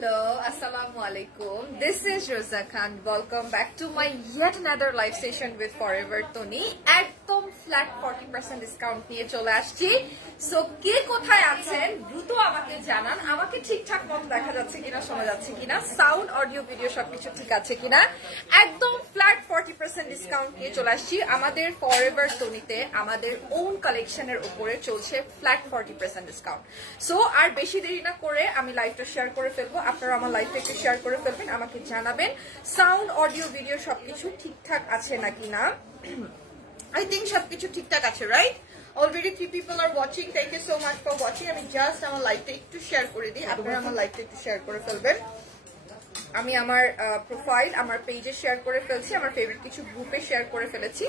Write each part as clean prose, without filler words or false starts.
Hello, Assalamu alaikum. This is Rosa Khan. Welcome back to my yet another live session with Forever Tony. একদম flat 40% discount নিয়ে চলে আসছি। So কে কোথায় আছেন দ্রুত আমাকে জানান। আমাকে ঠিকঠাক মতো দেখা যাচ্ছে কিনা, শোনা যাচ্ছে কিনা, সাউন্ড অডিও ভিডিও সবকিছু ঠিক আছে কিনা। একদম flat 40% discount নিয়ে চলে আসছি আমাদের Forever Tony-তে আমাদের own কালেকশনের উপরে চলছে flat 40% discount. So আর বেশি দেরি না করে আমি লাইভটা শেয়ার করে ফেলবো। আপনারা আমার লাইভটা একটু শেয়ার করে ফেলবেন, আমাকে জানাবেন সাউন্ড অডিও ভিডিও সবকিছু ঠিকঠাক আছে নাকি না। I think সবকিছু ঠিকঠাক আছে, right? Already 3 people are watching. Thank you so much for watching. আমি জাস্ট আমার লাইভটা একটু শেয়ার করে দিই, আপনারা আমার লাইভটা একটু শেয়ার করে ফেলবেন। আমি আমার প্রোফাইল আমার পেজে শেয়ার করে ফেলছি, আমার ফেভারিট কিছু গ্রুপে শেয়ার করে ফেলেছি।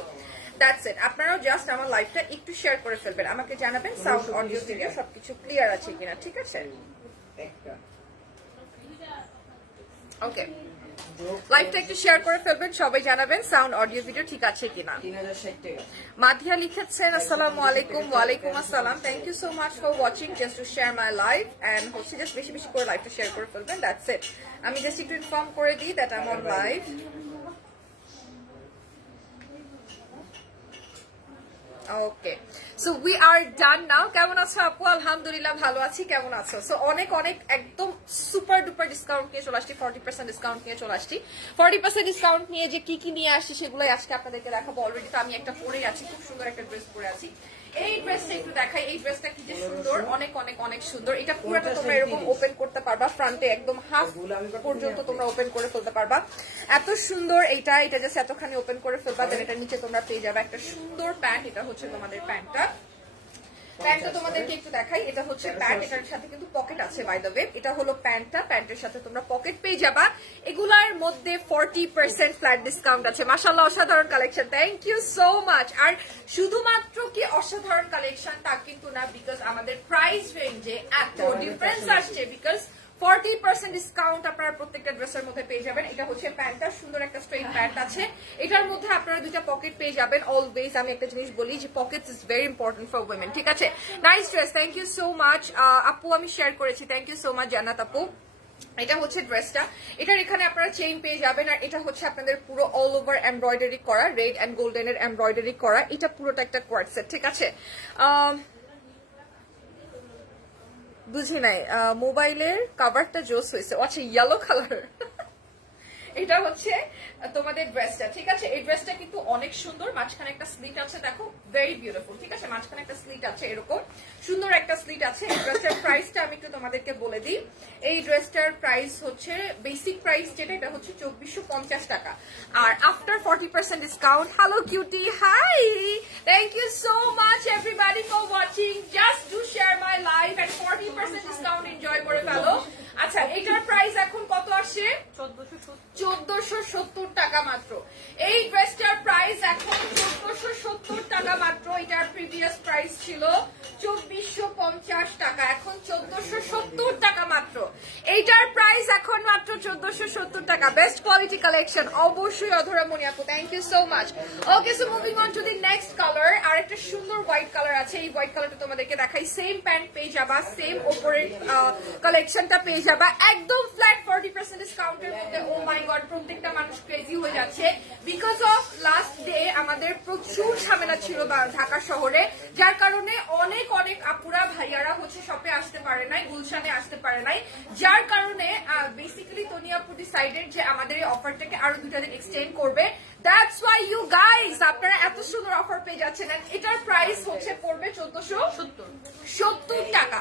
That's it. আপনারাও জাস্ট আমার লাইভটা একটু শেয়ার করে ফেলবেন, আমাকে জানাবেন সাউন্ড অডিও ভিডিও সবকিছু ক্লিয়ার আছে কিনা, ঠিক আছে? ওকে, লাইভটা একটু শেয়ার করে ফেলবেন, সবাই জানাবেন সাউন্ড অডিও ভিডিও ঠিক আছে কিনা। মাধিয়া লিখেছেন আসসালামু আলাইকুম। ওয়ালাইকুম আসসালাম। Thank you so much for watching. Just to share my live and হচ্ছে জাস্ট বেশি বেশি করে লাইভটা শেয়ার করে ফেলবেন। That's it. আমি জাস্ট একটু ইনফর্ম করে দিই that I am on live. Okay, so we are done now. কেমন আছো আপু? আলহামদুলিল্লাহ ভালো আছি, কেমন আছো? সো অনেক অনেক একদম সুপার ডুপার ডিসকাউন্ট নিয়ে চলে আসছি, 40% ডিসকাউন্ট নিয়ে চলে আসছি। 40% ডিসকাউন্ট নিয়ে যে কি কি নিয়ে আসছি সেগুলোই আজকে আপনাদেরকে দেখাবো। অলরেডি তো আমি একটা পরে আছি, খুব সুন্দর একটা ড্রেস পরে আছি। এই ড্রেসটা একটু দেখাই, এই ড্রেসটা কি যে সুন্দর, অনেক অনেক অনেক সুন্দর। এটা পুরোটা তোমরা এরকম ওপেন করতে পারবা, ফ্রন্টে একদম হাফ পর্যন্ত তোমরা ওপেন করে ফেলতে পারবা। এত সুন্দর এটা জাস্ট এতখানি ওপেন করে ফেলবা, দেন এটা নিচে তোমরা পেয়ে যাবে একটা সুন্দর প্যান্ট। এটা হচ্ছে তোমাদের প্যান্টটা তোমাদেরকে একটু দেখাই। এটা হচ্ছে প্যান্ট, এটার সাথে কিন্তু পকেট আছে বাই দ্য ওয়ে। এটা হলো প্যান্টটা, প্যান্টের সাথে তোমরা পকেট পেয়ে যাবা। এগুলার মধ্যে 40% ফ্ল্যাট ডিসকাউন্ট আছে। মাশাআল্লাহ, অসাধারণ collection. Thank you so much. আর শুধুমাত্র কি অসাধারণ কালেকশন তা কিন্তু না, বিকজ আমাদের প্রাইস রেঞ্জে এত ডিফারেন্স আসছে, বিকজ 40% ডিসকাউন্ট আপনারা প্রত্যেকটা ড্রেসের মধ্যে পেয়ে যাবেন। এটা হচ্ছে প্যান্টটা, সুন্দর একটা স্ট্রেট প্যান্ট আছে। এটার মধ্যে আপনারা দুইটা পকেট পেয়ে যাবেন। অলওয়েজ আমি একটা জিনিস বলি যে pockets is very important for women, ঠিক আছে? Nice dress, thank you so much আপু, আমি শেয়ার করেছি। থ্যাংক ইউ সো মাচ জান্নাত আপু। এটা হচ্ছে ড্রেসটা, এটার এখানে আপনারা চেইন পেয়ে যাবেন। আর এটা হচ্ছে আপনাদের পুরো অল ওভার এমব্রয়ডারি করা, রেড এন্ড গোল্ডেনের এমব্রয়ডারি করা। এটা পুরোটা একটা কোয়ার্ড সেট, ঠিক আছে? বুঝি নাই, মোবাইলের কাভারটা জোস হয়েছে। আচ্ছা, ইয়েলো কালার। এটা হচ্ছে তোমাদের ড্রেসটা, ঠিক আছে? এই ড্রেসটা কিন্তু অনেক সুন্দর, মাঝখানে একটা স্লিট আছে, দেখো, ভেরি বিউটিফুল, ঠিক আছে? মাঝখানে একটা স্লিট আছে, এরকম সুন্দর একটা স্লিট আছে। এই ড্রেসটার প্রাইসটা আমি একটু তোমাদেরকে বলে দিই। এই ড্রেসটার প্রাইস হচ্ছে, বেসিক প্রাইস যেটা, এটা হচ্ছে 2450 টাকা। আর after 40% discount, hello cutie, hi, thank you so much everybody for watching. Just do share my live and 40% discount enjoy করে ফেলো। আচ্ছা, এটার প্রাইস এখন কত আসছে? 1470 টাকা মাত্র। এই ড্রেসটার প্রাইস এখন 1470 টাকা মাত্র। এটার প্রিভিয়াস প্রাইস ছিল 2450 টাকা, এখন 1470 টাকা মাত্র। এইটার প্রাইস এখন মাত্র 1470 টাকা। বেস্ট কোয়ালিটি কালেকশন, অবশ্যই অধরা মনি আপু, thank you so much. Okay, so moving on to the next colour. আর একটা সুন্দর হোয়াইট কালার আছে, এই হোয়াইট কালারটা তোমাদেরকে দেখাই। সেম প্যান্ট পেয়ে যাবা, সেম ওপরের কালেকশনটা পেয়ে যাবা, একদম ফ্ল্যাট 40% ডিসকাউন্টের মধ্যে। ও মাই গড, প্রত্যেকটা মানুষ ক্রেজি হয়ে যাচ্ছে বিকজ অফ লাস্ট ডে আমাদের প্রচুর ঝামেলা ছিল ঢাকা শহরে, যার কারণে অনেক অনেক আপুরা ভাইয়ারা হচ্ছে শপে আসতে পারে নাই, গুলশানে আসতে পারে নাই, যার কারণে বেসিক্যালি তনি আপু ডিসাইডেড যে আমাদের এই অফারটাকে আরো 2টা দিন এক্সটেন্ড করবে। দ্যাটস ওয়াই ইউ গাইস আপনারা এত সুন্দর অফার পেয়ে যাচ্ছেন। এটার প্রাইস হচ্ছে পড়বে 1470 টাকা।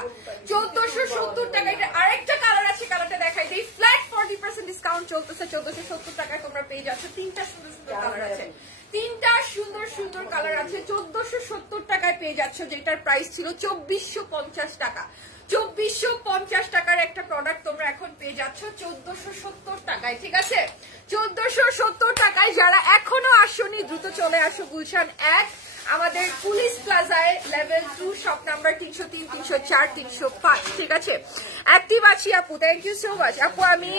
1470 টাকা। এটা আরেকটা কালার আছে, কালারটা দেখাই দিই। ফ্ল্যাট 40% ডিসকাউন্ট চলতেছে, 1470 টাকায় তোমরা পেয়ে যাচ্ছ। 3টা সুন্দর সুন্দর কালার আছে, 3টা সুন্দর সুন্দর কালার আছে। 1470 টাকায় পেয়ে যাচ্ছ, যেটার প্রাইস ছিল 2450 টাকা। 2450 টাকার একটা প্রোডাক্ট তোমরা এখন পেয়ে যাচ্ছ 1470 টাকায়, ঠিক আছে? 1470 টাকায়। যারা এখনো আসোনি দ্রুত চলে আসো গুলশান 1 আমাদের পুলিশ প্লাজায়, লেভেল 2, শপ নাম্বার 303, 304, 305, ঠিক আছে? অ্যাক্টিভ আছি আপু, থ্যাংক ইউ সো মাচ আপু। আমি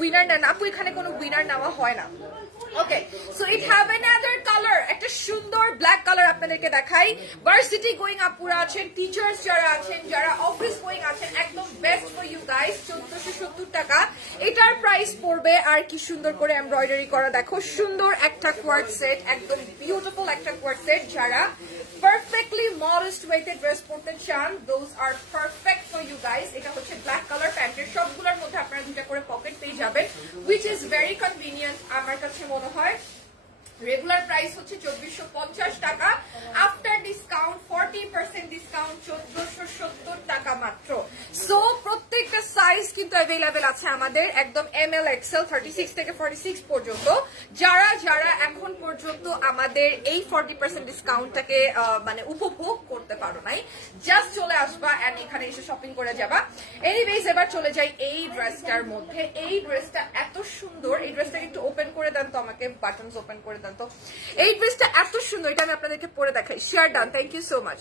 উইনার না, আপু এখানে কোনো উইনার নেওয়া হয় না। Okay, so it have another colour, একটা সুন্দর ব্ল্যাক কালার আপনাদেরকে দেখাই। ভার্সিটি গোয়িং আপুরা আছেন, টিচার্স যারা আছেন, যারা অফিস গোয়িং আছেন, একদম বেস্ট ফর ইউ গাইস। 1470 1470 টাকা। এটার প্রাইস পড়বে আর কি সুন্দর করে এমব্রয়ডারি করা, দেখো সুন্দর একটা কোয়ার্ট সেট, একদম বিউটিফুল একটা কোয়ার্ট সেট। যারা পারফেক্টলি মডেস্ট ওয়েতে ড্রেস পরতে চান, those are perfect for you guys. এটা হচ্ছে ব্ল্যাক কালার প্যান্টের, সবগুলোর মধ্যে আপনারা দুটা করে পকেট পেয়ে যাবেন, which is very convenient আমার কাছে মনে হয়। রেগুলার প্রাইস হচ্ছে 2450 টাকা, আফটার ডিসকাউন্ট 40% ডিসকাউন্ট 1470 টাকা মাত্র। সো প্রত্যেকটা সাইজ কিন্তু অ্যাভেলেবেল আছে আমাদের, একদম ML XL 36 থেকে 46 পর্যন্ত। যারা যারা এখন পর্যন্ত আমাদের এই 40% ডিসকাউন্টটাকে মানে উপভোগ করতে পারো নাই, জাস্ট চলে আসবা এন্ড এখানে এসে শপিং করে যাবা। এনিওয়েজ এবার চলে যাই এই ড্রেসটার মধ্যে। এই ড্রেসটা এত সুন্দর, এই ড্রেসটাকে একটু ওপেন করে দেন তো আমাকে, বাটনস ওপেন করে দেন তো। এই ড্রেসটা এত সুন্দর, এটা আমি আপনাদেরকে পরে দেখাই। Share done, thank you so much.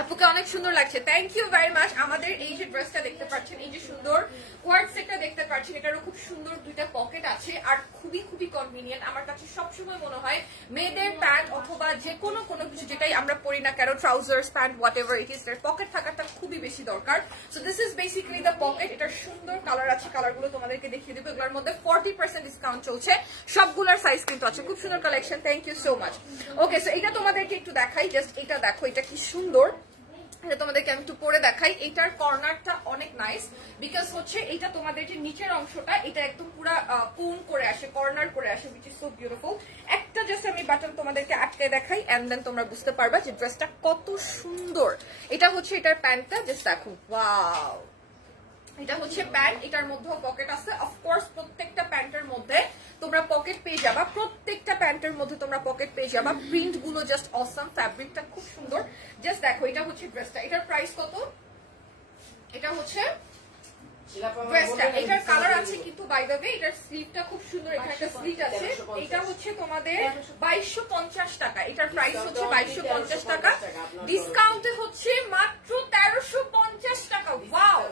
আপুকে অনেক সুন্দর লাগছে, থ্যাংক ইউ ভেরি মাচ। আমাদের এই যে ড্রেসটা দেখতে পাচ্ছেন, এই যে সুন্দর কোয়ার্ট সেটটা দেখতে পাচ্ছেন, এটারও খুব সুন্দর দুইটা পকেট আছে আর খুবই খুবই কনভিনিয়েন্ট। আমার কাছে সবসময় মনে হয় মেয়েদের প্যান্ট অথবা যে কোনো কিছু যেটাই আমরা পরি না কেন, trousers pant what ever it is, এর পকেট থাকাটা খুবই বেশি দরকার। So this is basically the pocket. এটার সুন্দর কালার আছে, কালারগুলো তোমাদেরকে দেখিয়ে দেবো। এগুলোর মধ্যে 40% ডিসকাউন্ট চলছে, সবগুলোর সাইজ কিন্তু আছে, খুব সুন্দর collection, thank you so much. Okay, so এটা তোমাদেরকে একটু দেখাই, জাস্ট এটা দেখো, এটা কি সুন্দর, এটা তোমাদেরকে আমি একটু পরে দেখাই। এটার কর্নারটা অনেক নাইস, বিকজ হচ্ছে এটা তোমাদের যে নিচের অংশটা, এটা একদম পুরা কোন করে আসে, কর্নার করে আসে, which is so beautiful। একটা জাস্ট আমি বাটন তোমাদেরকে আটকে দেখাই এন্ড দেন তোমরা বুঝতে পারবা যে ড্রেসটা কত সুন্দর। এটা হচ্ছে এটার প্যান্টটা, জাস্ট দেখো, ওয়াও। এটা হচ্ছে প্যান্ট, এটার মধ্যেও পকেট আছে। অফকোর্স প্রত্যেকটা প্যান্টের মধ্যে তোমরা পকেট পেয়ে যাবা, প্রত্যেকটা প্যান্টের মধ্যে তোমরা পকেট পেয়ে যাবা। প্রিন্ট গুলো জাস্ট অসাম, ফ্যাব্রিকটা খুব সুন্দর। জাস্ট দেখো, এটা হচ্ছে ড্রেসটা। এটার প্রাইস কত? এটা হচ্ছে ড্রেসটা, এটার কালার আছে কিন্তু বাই দ্য ওয়ে, এটার স্লিভটা খুব সুন্দর, এখানে একটা স্লিভ আছে। এটা হচ্ছে তোমাদের 2250 টাকা, এটার প্রাইস হচ্ছে 2250 টাকা, ডিসকাউন্টে হচ্ছে মাত্র 1350 টাকা। ওয়াও,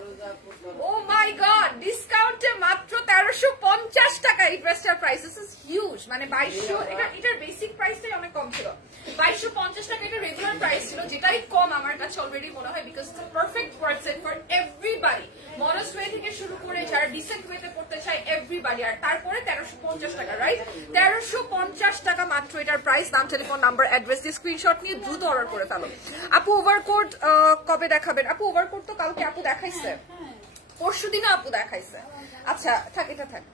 ও মাই গড, ডিসকাউন্টে মাত্র 1350 টাকা এই ড্রেসটার প্রাইস। দিস ইজ হিউজ, মানে 2200, এটার বেসিক প্রাইসটাই অনেক কম ছিল, 2250 টাকা এটা রেগুলার প্রাইস ছিল, যেটাই কম আমার কাছে অলরেডি মনে হয়, because it's perfect person for everybody, modest way থেকে শুরু করে যারা ডিসেন্ট ওয়েতে পড়তে চায় এভরিবডি। আর তারপরে 1350 টাকা, রাইট? 1350 টাকা মাত্র এটার প্রাইস। নাম, টেলিফোন নাম্বার, অ্যাড্রেস দিয়ে স্ক্রিনশট নিয়ে দ্রুত অর্ডার করে ফেলো। আপু ওভারকোট কবে দেখাবেন? আপু ওভারকোট তো কালকে আপু দেখাইছে, পরশুদিনও আপু দেখাইছে। আচ্ছা থাক, এটা থাক,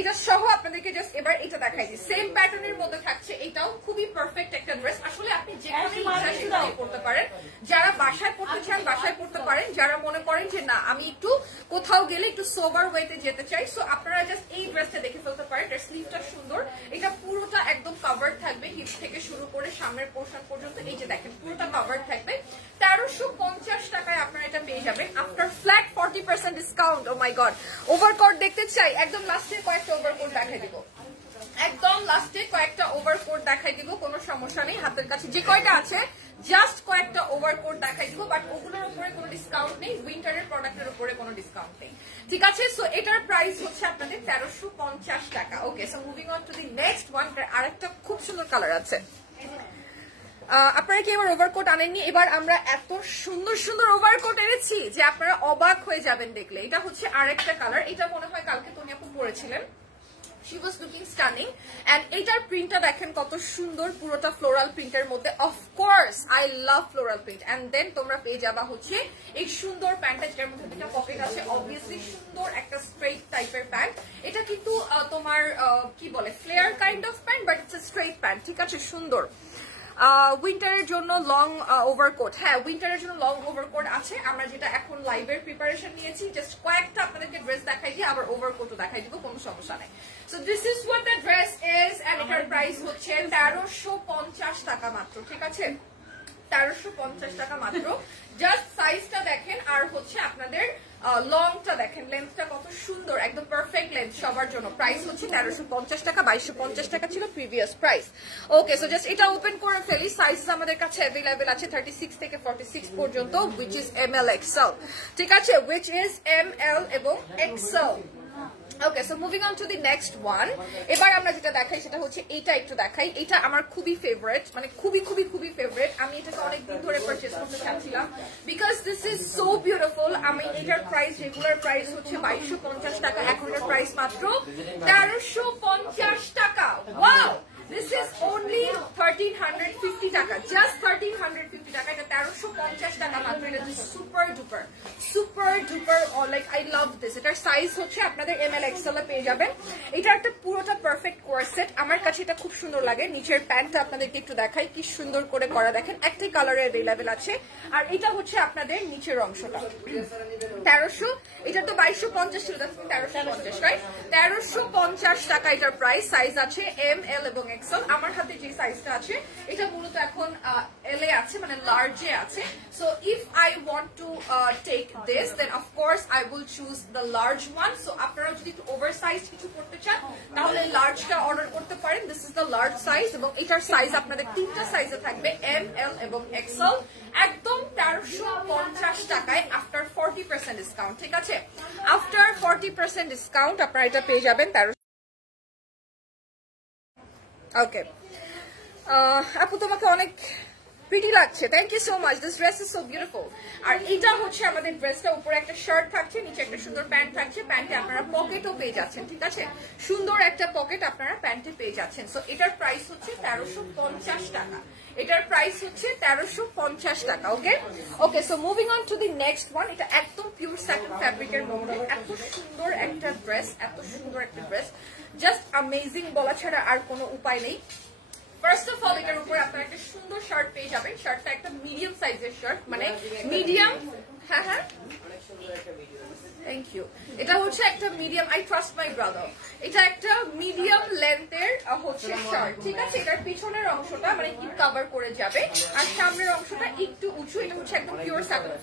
এটা সহ আপনাদেরকে জাস্ট এবার এটা দেখাই দিই। সেম প্যাটার্নের মধ্যে থাকছে, এটাও খুবই পারফেক্ট একটা ড্রেস। আসলে আপনি যেখানে পড়তে পারেন, যারা বাসায় পড়তে চান বাসায় পড়তে পারেন, যারা মনে করেন যে না আমি একটু কোথাও গেলে একটু সোবার ওয়েতে যেতে চাই, সো আপনারা জাস্ট এই ড্রেসটা দেখে ফেলতে পারেন। এর স্লিভটা সুন্দর, এটা পুরোটা একদম কভার্ড থাকবে, হিপ থেকে শুরু করে সামনের পোর্শন পর্যন্ত, এই যে দেখেন পুরোটা কভার্ড থাকবে। 1350 টাকায় আপনারা এটা পেয়ে যাবেন after flat 40% discount. O my god, overcoat দেখতে চাই, একদম লাস্টে কয়েকটা ওভারকোট দেখাই দিব, একদম লাস্টে কয়েকটা ওভারকোট দেখাই দিব, কোনো সমস্যা নেই। হাতের কাছে যে কয়টা আছে জাস্ট কয়েকটা ওভারকোট দেখাই দিব, বাট ওগুলোর উপরে কোনো ডিসকাউন্ট নেই, উইন্টারের প্রোডাক্টের উপরে কোনো ডিসকাউন্ট নেই, ঠিক আছে? সো এটার প্রাইস হচ্ছে আপনাদের 1350 টাকা। Okay, so moving on to the next one. আরেকটা খুব সুন্দর কালার আছে। আপনারা কি এবার ওভারকোট আনেননি? এবার আমরা এত সুন্দর সুন্দর ওভারকোট এনেছি যে আপনারা অবাক হয়ে যাবেন দেখলে। এটা হচ্ছে আরেকটা কালার, এটা মনে হয় কালকে তুমি আপু পরেছিলেন, she was looking stunning, and এটার প্রিন্টটা দেখেন কত সুন্দর, পুরোটা ফ্লোরাল প্রিন্টের মধ্যে। Of course I love floral print. And then তোমরা পেয়ে যাবা হচ্ছে এই সুন্দর প্যান্টটা, যেটার মধ্যে দুটো পকেট আছে, অবভিয়াসলি সুন্দর একটা স্ট্রেট টাইপের প্যান্ট। এটা কিন্তু তোমার কি বলে flare kind of pant, but it's a straight pant, ঠিক আছে? সুন্দর। উইন্টারের জন্য লং ওভারকোট, হ্যাঁ উইন্টারের জন্য লং ওভারকোট আছে। আমরা যেটা এখন লাইভের প্রিপারেশন নিয়েছি, জাস্ট কয়েকটা আপনাদেরকে ড্রেস দেখাই দিই, আবার ওভারকোটও দেখাই দিব, কোনো সমস্যা নেই। So this is what the dress is, and এটার প্রাইস হচ্ছে 1350 টাকা মাত্র, ঠিক আছে? 1350 টাকা মাত্র। জাস্ট সাইজটা দেখেন, আর হচ্ছে আপনাদের লংটা দেখেন, লেন্থটা কত সুন্দর, একদম পারফেক্ট লেন্থ সবার জন্য। প্রাইস হচ্ছে 1350 টাকা, 2250 টাকা ছিল প্রিভিয়াস প্রাইস। ওকে, সো জাস্ট এটা ওপেন করে ফেলি। সাইজ আমাদের কাছে অ্যাভেলেবেল আছে 36 থেকে 46 পর্যন্ত, which is ML XL, ঠিক আছে? which is ML এবং XL, okay, so moving on to the next one. এবার আমরা যেটা দেখাই সেটা হচ্ছে এইটা একটু দেখাই। এটা আমার খুবই ফেভারিট, মানে খুবই খুবই খুবই ফেভারিট। আমি এটাকে অনেকদিন ধরে পারচেজ করতে চাচ্ছিলাম because this is so beautiful. আমি এটার প্রাইস, রেগুলার প্রাইস হচ্ছে 2250 টাকা, এখন এটার প্রাইস মাত্র 1350 টাকা। ওয়াও, this is only 1350 টাকা, just 1350 টাকা। এটা 1350 টাকা মাত্র। এটা super duper super duper, like I love this. এটার সাইজ হচ্ছে আপনাদের ML XL এ পেয়ে যাবেন। এটা একটা পুরোটা পারফেক্ট কোরসেট, আমার কাছে এটা খুব সুন্দর লাগে। নিচের প্যান্টটা আপনাদেরকে একটু দেখাই, কি সুন্দর করে করা, দেখেন একটাই কালারে অ্যাভেলেবেল আছে। আর এটা হচ্ছে আপনাদের নিচের অংশটা 1300, এটা তো 2250 ছিল, 1350 রাইট, 1350 টাকা এটার প্রাইস। সাইজ আছে ML এবং XL। আমার হাতে যে সাইজটা আছে এটা মূলত এখন L এ আছে, মানে লার্জে আছে। So if I want to take this then of course I will choose the large one. So আপনারা যদি একটু ওভারসাইজ কিছু করতে চান তাহলে লার্জটা অর্ডার করতে পারেন। This is the large size এবং এটার সাইজ আপনাদের তিনটা সাইজে থাকবে, ML এবং XL। একদম 1350 টাকায় আফটার 40% ডিসকাউন্ট। ঠিক আছে, আফটার 40% ডিসকাউন্ট আপনারা এটা পেয়ে যাবেন 1300। ওকে আপু, তোমাকে অনেক প্রিটি লাগছে, thank you so much. This dress is so beautiful. আর এটা হচ্ছে আমাদের ড্রেসটা, উপরে একটা শার্ট থাকছে, নিচে একটা সুন্দর প্যান্ট থাকছে। প্যান্টে আপনারা পকেটও পেয়ে যাচ্ছেন, ঠিক আছে, সুন্দর একটা পকেট আপনারা প্যান্টে পেয়ে যাচ্ছেন। সো এটার প্রাইস হচ্ছে 1350 টাকা। এটার প্রাইস হচ্ছে 1350 টাকা। Okay okay, so moving on to the next one. এটা একদম পিওর স্যাটিন ফ্যাব্রিকের মধ্যে এত সুন্দর একটা ড্রেস, এত সুন্দর একটা ড্রেস, জাস্ট অ্যামেজিং বলা ছাড়া আর কোনো উপায় নেই। ফার্স্ট অফ অল এটার উপরে আপনারা একটা সুন্দর শার্ট পেয়ে যাবেন। শার্টটা একটা মিডিয়াম সাইজের শার্ট, মানে মিডিয়াম, হ্যাঁ হ্যাঁ থ্যাংক ইউ। এটা হচ্ছে একটা medium, I trust my brother, এটা একটা মিডিয়াম লেন্থের হচ্ছে শার্ট, ঠিক আছে। এটার পিছনের অংশটা মানে একটু কভার করে যাবে আর সামনের অংশটা একটু উঁচু। এটা হচ্ছে একদম পিওর সাটিন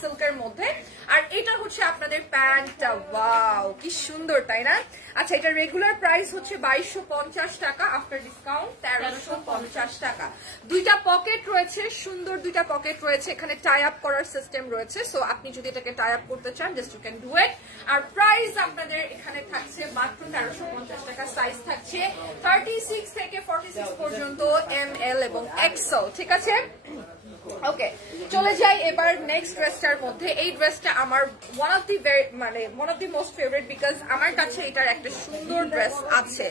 সিল্কের মধ্যে। আর এটা হচ্ছে আপনাদের প্যান্টটা, ওয়াও কি সুন্দর, তাই না? আচ্ছা, এটা রেগুলার প্রাইস হচ্ছে 2250 টাকা, আফটার ডিসকাউন্ট 1350 টাকা। দুইটা পকেট রয়েছে, সুন্দর দুইটা পকেট রয়েছে, এখানে টাই আপ করার সিস্টেম রয়েছে। সো আপনি যদি এটাকে টাই আপ করতে চান just you can do it. আর প্রাইস আপনাদের এখানে থাকছে মাত্র 1350 টাকা। সাইজ থাকছে 36 থেকে 46 পর্যন্ত, ML এবং XL, ঠিক আছে। ওকে, চলে যাই এবার নেক্সট ড্রেসটার মধ্যে। এই ড্রেসটা আমার one of the most favourite because আমার কাছে এটার একটা সুন্দর ড্রেস আছে,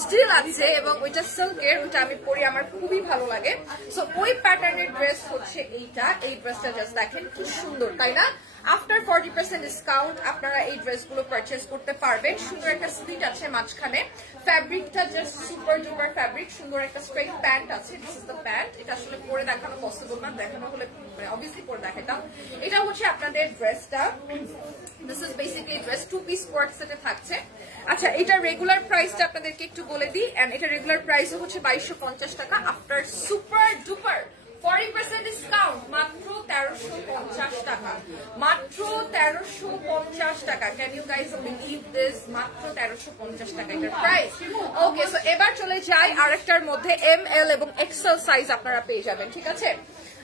স্টিল আছে, এবং ওইটা সিল্কের, ওইটা আমি পরি, আমার খুবই ভালো লাগে। সো ওই প্যাটার্নের ড্রেস হচ্ছে এইটা। এই ড্রেসটা জাস্ট দেখেন কি সুন্দর, তাই না? আফটার 40% ডিসকাউন্ট আপনারা এই ড্রেসগুলো পারচেজ করতে পারবেন। সুন্দর একটা স্লিট আছে মাঝখানে, ফ্যাব্রিকটা জাস্ট সুপার ডুপার ফ্যাব্রিক। সুন্দর একটা স্ট্রেট প্যান্ট আছে, দিস ইজ দ্য প্যান্ট। এটা আসলে পরে দেখানো পসিবল না, দেখানো হলে অবভিয়াসলি পরে দেখাতাম। এটা হচ্ছে আপনাদের ড্রেসটা, this is basically dress, 2 piece quart সেটে থাকছে। আচ্ছা, এটা রেগুলার প্রাইসটা আপনাদেরকে একটু বলে দিই, এন্ড এটা রেগুলার প্রাইস হচ্ছে 2250 টাকা, আফটার সুপার ডুপার 40% ডিসকাউন্ট মাত্র 1350 টাকা, মাত্র 1350 টাকা। Can you guys believe this? মাত্র 1350 টাকা এটার প্রাইস। ওকে, সো এবার চলে যাই আরেকটার মধ্যে, ML এবং XL সাইজ আপনারা পেয়ে যাবেন, ঠিক আছে।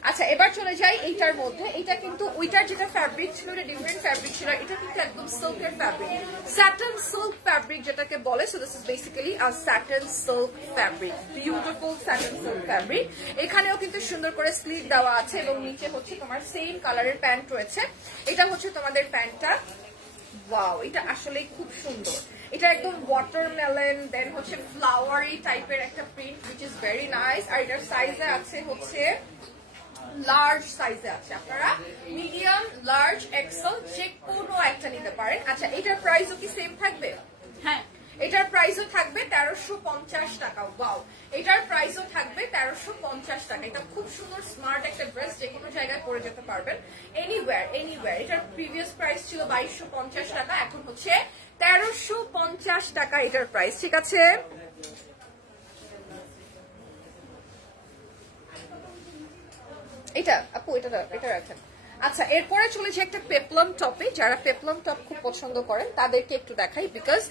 আচ্ছা, এবার চলে যাই এইটার মধ্যে। এটা কিন্তু ওইটার যেটা ফ্যাব্রিক ছিল এটা ডিফারেন্ট ফ্যাব্রিক ছিল, এটা কিন্তু একদম সিল্কের ফ্যাব্রিক, স্যাটিন সিল্ক ফ্যাব্রিক যেটাকে বলে। So this is basically a satin silk fabric, beautiful satin silk fabric. এখানেও কিন্তু সুন্দর করে স্লিট দেওয়া আছে এবং নিচে হচ্ছে তোমার সেম কালারের প্যান্ট রয়েছে। এটা হচ্ছে তোমাদের প্যান্টটা, ওয়াও এটা আসলে খুব সুন্দর। এটা একদম ওয়াটারমেলন, দেন হচ্ছে ফ্লাওয়ারি টাইপের একটা print, which is very nice. আর এটার সাইজে আছে হচ্ছে লার্জ সাইজে আছে, আপনারা মিডিয়াম, লার্জ, XL যে কোনো একটা নিতে পারেন। আচ্ছা, এটার প্রাইসও কি সেম থাকবে? হ্যাঁ, এটার প্রাইসও থাকবে 1350 টাকা। ওয়াও, এটার প্রাইসও থাকবে 1350 টাকা। এটা খুব সুন্দর স্মার্ট একটা ড্রেস, যে কোনো জায়গায় পরে যেতে পারবেন, এনিওয়্যার এনিওয়্যার। এটার প্রিভিয়াস প্রাইস ছিল 2250 টাকা, এখন হচ্ছে 1350 টাকা এটার প্রাইস, ঠিক আছে। এটা আপু, এটা রাখেন। আচ্ছা, এরপরে চলেছে একটা পেপলাম টপে। যারা পেপলাম টপ খুব পছন্দ করেন তাদেরকে একটু দেখাই, বিকজ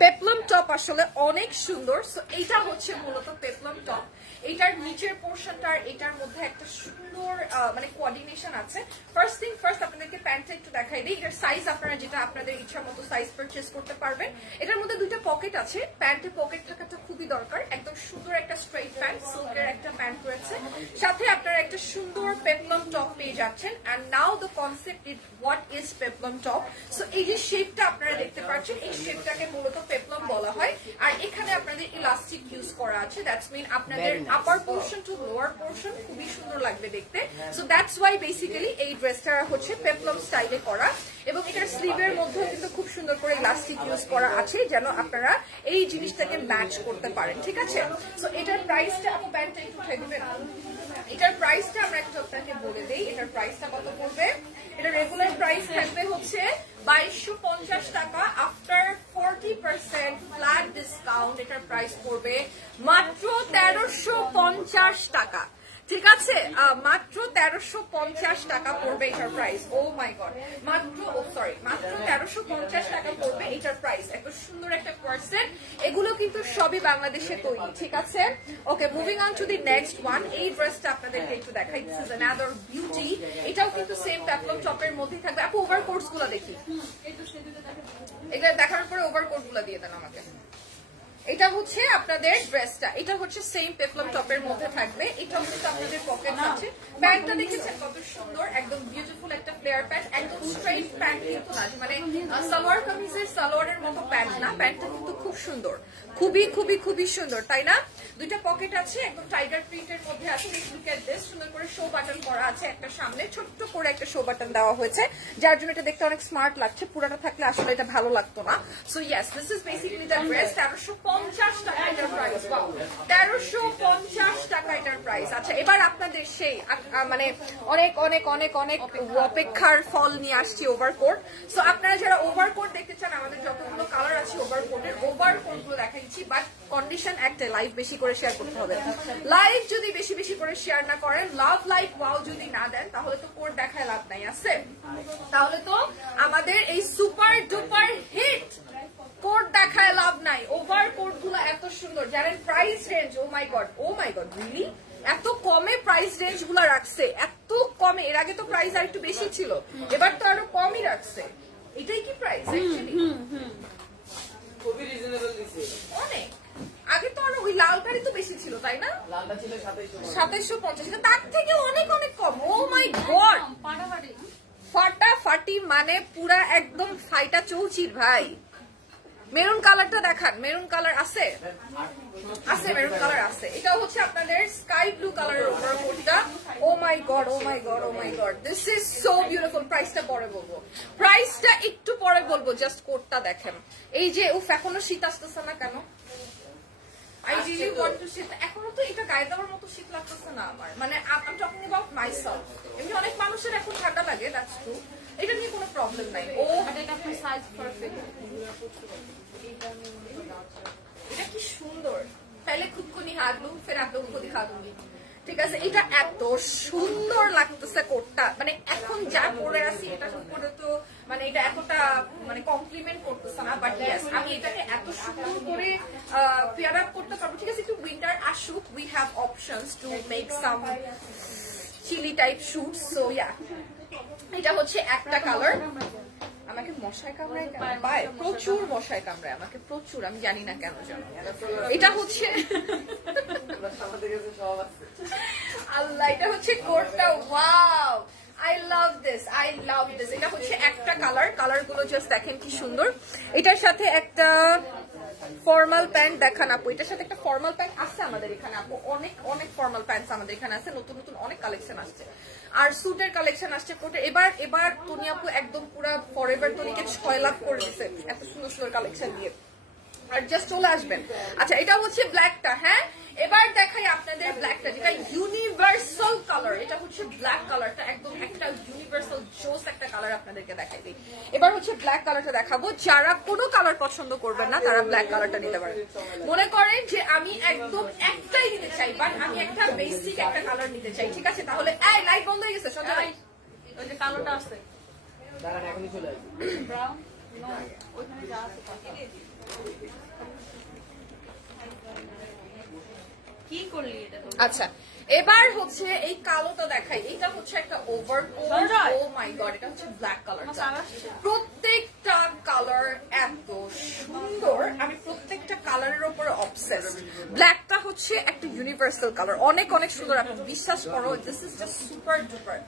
পেপলাম টপ আসলে অনেক সুন্দর। সো এইটা হচ্ছে মূলত পেপলাম টপ। এটার নিচের পোর্শনটা আর এটার মধ্যে একটা সুন্দর মানে কোঅর্ডিনেশন আছে। ফার্স্ট থিং ফার্স্ট আপনাদেরকে প্যান্টটা একটু দেখাই দিই। এটার সাইজ আপনারা যেটা আপনাদের ইচ্ছা মতো সাইজ পারচেজ করতে পারবেন। এটার মধ্যে দুইটা পকেট আছে, প্যান্টে পকেট থাকাটা খুবই দরকার। একদম সুন্দর একটা স্ট্রেট প্যান্ট, সিল্কের একটা প্যান্ট রয়েছে, সাথে আপনারা একটা সুন্দর পেপলম টপ পেয়ে যাচ্ছেন। And now the concept is what is peplum top. So এই যে শেপটা আপনারা দেখতে পাচ্ছেন, এই শেপটাকে মূলত পেপলম বলা হয়। আর এখানে আপনাদের ইলাস্টিক ইউজ করা আছে, দ্যাটস মিন আপনাদের upper portion to lower portion খুবই সুন্দর লাগবে দেখতে। সো দ্যাটস ওয়াই বেসিক্যালি এই ড্রেসটা হচ্ছে পেপলম স্টাইলে করা। এবং এটার স্লিভের মধ্যেও কিন্তু খুব সুন্দর করে ইলাস্টিক ইউজ করা আছে, যেন আপনারা এই জিনিসটাকে ম্যাচ করতে পারেন, ঠিক আছে। সো এটার প্রাইসটা আপনি প্যান্টটা একটু উঠাই দিবেন। এটার প্রাইসটা আমরা একটু আপনাকে বলে দেই, এটার প্রাইসটা কত পড়বে। এটা রেগুলার প্রাইস থাকবে হচ্ছে 2250 টাকা। আফটার 40% ফ্ল্যাট ডিসকাউন্ট এটার প্রাইস পড়বে মাত্র 1350 টাকা, ঠিক আছে। মাত্র 1350 টাকা পড়বে এটার প্রাইস। ও মাই গড, মাত্র মাত্র 1350 টাকা পড়বে এটার প্রাইস। এত সুন্দর একটা পার্সেন্ট, এগুলো কিন্তু সবই বাংলাদেশে তৈরি, ঠিক আছে। Okay, moving on to the next one. এই ড্রেসটা আপনাদেরকে একটু দেখাই, দিস ইজ অ্যানাদার বিউটি। এটাও কিন্তু সেম পেপলম টপের মধ্যেই থাকবে। আপু ওভারকোটস গুলো দেখি, এগুলো দেখার পরে ওভারকোট গুলো দিয়ে দেন আমাকে। এটা হচ্ছে আপনাদের ড্রেসটা, এটা হচ্ছে সেম পেপলম টপের মধ্যে থাকবে। এটা হচ্ছে আপনাদের পকেট আছে। প্যান্টটা দেখেছেন কত সুন্দর, একদম বিউটিফুল একটা ফ্লেয়ার প্যান্ট, একদম স্ট্রেইট প্যান্ট কিন্তু না, মানে সালোয়ার কামিজের সালোয়ারের মতো প্যান্ট না। প্যান্টটা কিন্তু খুব সুন্দর, খুবই খুবই খুবই সুন্দর, তাই না। দুইটা পকেট আছে, একদম টাইগার প্রিন্টের মধ্যে আছে। লুক এট দিস, সুন্দর করে শো বাটন করা আছে, একটা সামনে ছোট্ট করে একটা শো বাটন দেওয়া হয়েছে, যার জন্য এটা দেখতে অনেক স্মার্ট লাগছে। পুরাটা থাকলে আসলে এটা ভালো লাগতো না। So yes, this is basically the dress. 1350 টাকা এটার প্রাইস। 1350 টাকা এটার প্রাইস। আচ্ছা, এবার আপনাদের সেই মানে অনেক অনেক অনেক অনেক অপেক্ষার ফল নিয়ে আসছি, ওভারকোট। সো আপনারা যারা ওভারকোট দেখতে চান, আমাদের যতগুলো কালার আছে ওভারকোটের, ওভারকোট গুলো দেখাচ্ছি। বাট কন্ডিশন একটা, লাইভ বেশি করে শেয়ার করতে হবে। লাইভ যদি বেশি বেশি করে শেয়ার না করেন, লাভ লাইক ওয়াও যদি না দেন, তাহলে তো কোড দেখায় লাভ নাই আছে। তাহলে তো আমাদের এই সুপার ডুপার হিট কোড দেখায় লাভ নাই। ওভার কোড গুলো এত সুন্দর, জানেন price range, O my god really এত কমে প্রাইস রেঞ্জ গুলো রাখছে, এত কমে। এর আগে তো প্রাইস আর একটু বেশি ছিল, এবার তো আরো কমই রাখছে। এটাই কি প্রাইস অ্যাকচুয়ালি? খুবই রিজনেবল দিছে অনেক। আগে তো আরো ওই লাল গাড়ি তো বেশি ছিল, তাই না? লালটা ছিল 2750, তার থেকে অনেক অনেক কম। ও মাই গড, ফাটাফাটি মানে পুরা একদম ফাইটা চৌচির ভাই। মেরুন কালারটা দেখান, মেরুন কালার আছে, আছে মেরুন কালার আছে। এটা হচ্ছে আপনাদের স্কাই ব্লু কালারের উপর কোটটা। Oh my God, oh my God, oh my God, this is so beautiful. প্রাইসটা পরে বলবো, প্রাইসটা একটু পরে বলবো, জাস্ট কোটটা দেখেন। এই যে উফ, এখনো শীত আসতেছে না কেন? I really want to শীত, এখনো তো এটা গায়ে দেওয়ার মতো শীত লাগতেছে না আমার, মানে I'm talking about myself। এমনি অনেক মানুষের এখন ঠান্ডা লাগে, that's true, এটা নিয়ে কোনো প্রবলেম নাই। ও এটা আপনার সাইজ পারফেক্ট, এটা কি সুন্দর। पहले खुद को निहार लूं, फिर आप लोगों को दिखा दूंगी, ঠিক আছে। এটা এত সুন্দর লাগতেছে কোটটা, মানে এখন যা পরে আছি এটার উপরে তো মানে এটা এতটা মানে কমপ্লিমেন্ট করতেছে না, বাট ইয়েস আমি এটাকে এত সুন্দর করে পেয়ার আপ করতে পারবো, ঠিক আছে। একটু উইন্টার আসুক, we have options to make some chilly type shoot. So yeah, এটা হচ্ছে একটা কালার। আমাকে মশায় কামড়ায় কেন? পায় প্রচুর মশায় কামড়ায় আমাকে, প্রচুর, আমি জানি না কেন জানো। এটা হচ্ছে আল্লাহ, এটা হচ্ছে কোটটা। Wow, I love this, I love this। এটা হচ্ছে একটা কালার, কালার গুলো জাস্ট দেখেন কি সুন্দর। এটার সাথে একটা ফর্মাল প্যান্ট দেখান আপু, এটার সাথে একটা ফর্মাল প্যান্ট আছে আমাদের এখানে আপু, অনেক অনেক ফর্মাল প্যান্টস আমাদের এখানে আছে, নতুন নতুন অনেক কালেকশন আসছে, আর স্যুটের কালেকশন আসছে কোটের। এবার টনি আপু একদম পুরা ফরএভার টনিকে 6 লাখ করে দিচ্ছে এত সুন্দর সুন্দর কালেকশন দিয়ে, আর জাস্ট চলে আসবেন। আচ্ছা, এটা হচ্ছে ব্ল্যাকটা। হ্যাঁ, এবার দেখাই আপনাদের ব্ল্যাকটা, যেটা ইউনিভার্সাল কালার। এটা হচ্ছে ব্ল্যাক কালারটা, একদম একটা ইউনিভার্সাল জোস একটা কালার আপনাদেরকে দেখাই দিই। এবার হচ্ছে ব্ল্যাক কালারটা দেখাবো। যারা কোনো কালার পছন্দ করবেন না, তারা ব্ল্যাক কালারটা নিতে পারেন। মনে করেন যে আমি একদম একটাই নিতে চাই, বাট আমি একটা বেসিক একটা কালার নিতে চাই, ঠিক আছে। তাহলে এই লাইট বন্ধ হয়ে গেছে, সঞ্জয় ভাই ওই যে কালোটা আছে, দাঁড়ান এখনই চলে আসবে। ব্রাউন নো, ওইখানে যা আছে কি করলি এটা? আচ্ছা এবার হচ্ছে এই কালোটা দেখাই, এটা হচ্ছে একটা ওভারকোট। ও মাই গড, এটা হচ্ছে ব্ল্যাক কালার। প্রত্যেকটা কালার এত সুন্দর, আমি প্রত্যেকটা কালারের উপরে অবসেসড। ব্ল্যাকটা হচ্ছে একটা ইউনিভার্সাল কালার, অনেক অনেক সুন্দর। আপনি বিশ্বাস করো, this is just super duper.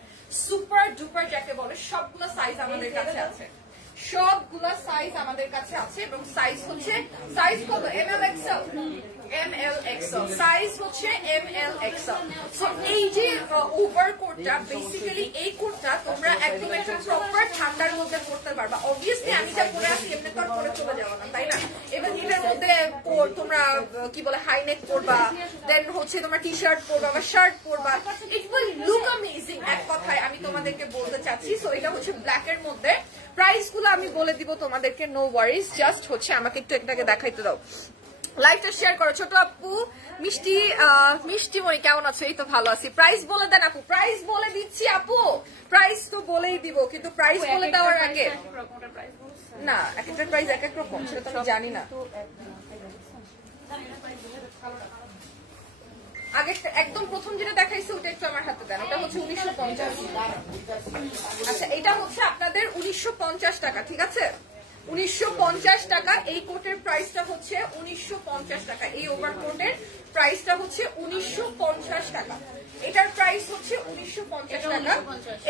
Super duper যাকে বলে, সবগুলো সাইজ আমাদের কাছে আছে, সবগুলা সাইজ আমাদের কাছে আছে। এবং সাইজ হচ্ছে, সাইজ কত? ML XL, ML XL size হচ্ছে ML XL। সো এই যে ওভারকোটটা, বেসিক্যালি এই কোটটা তোমরা একদম একটা প্রপার ঠান্ডার মধ্যে পড়তে পারবা। অবভিয়াসলি আমি যা পরে আসি এমনি তো আর পরে চলে যাবো না, তাই না? এবার এটার মধ্যে তোমরা কি বলে হাই নেক পরবা, দেন হচ্ছে তোমরা টি শার্ট পরবা বা শার্ট পরবা, ইট উইল লুক অ্যামেজিং। এক কথায় আমি তোমাদেরকে বলতে চাচ্ছি। সো এটা হচ্ছে ব্ল্যাক এর মধ্যে। প্রাইস গুলো আমি বলে দিব তোমাদেরকে, নো ওয়ারিজ। জাস্ট হচ্ছে আমাকে একটু এটাকে দেখাইতে দাও। লাইভটা শেয়ার করো। ছোট আপু মিষ্টি, মিষ্টি মনি কেমন আছো? এই তো ভালো আছি। প্রাইস বলে দেন আপু, প্রাইস বলে দিচ্ছি আপু। প্রাইস তো বলেই দিব, কিন্তু প্রাইস বলে দেওয়ার আগে না, এক একটা প্রাইস এক এক রকম, সেটা তো আমি জানি না। আগে একদম প্রথম যেটা দেখাইছে ওটা একটু আমার হাতে দেন। ওটা হচ্ছে 1950। আচ্ছা এটা হচ্ছে আপনাদের 1950 টাকা, ঠিক আছে? 1950 টাকা। এই কোটের প্রাইসটা হচ্ছে 1950 টাকা। এই ওভারকোটের প্রাইসটা হচ্ছে 1950 টাকা। এটার প্রাইস হচ্ছে 1950 টাকা,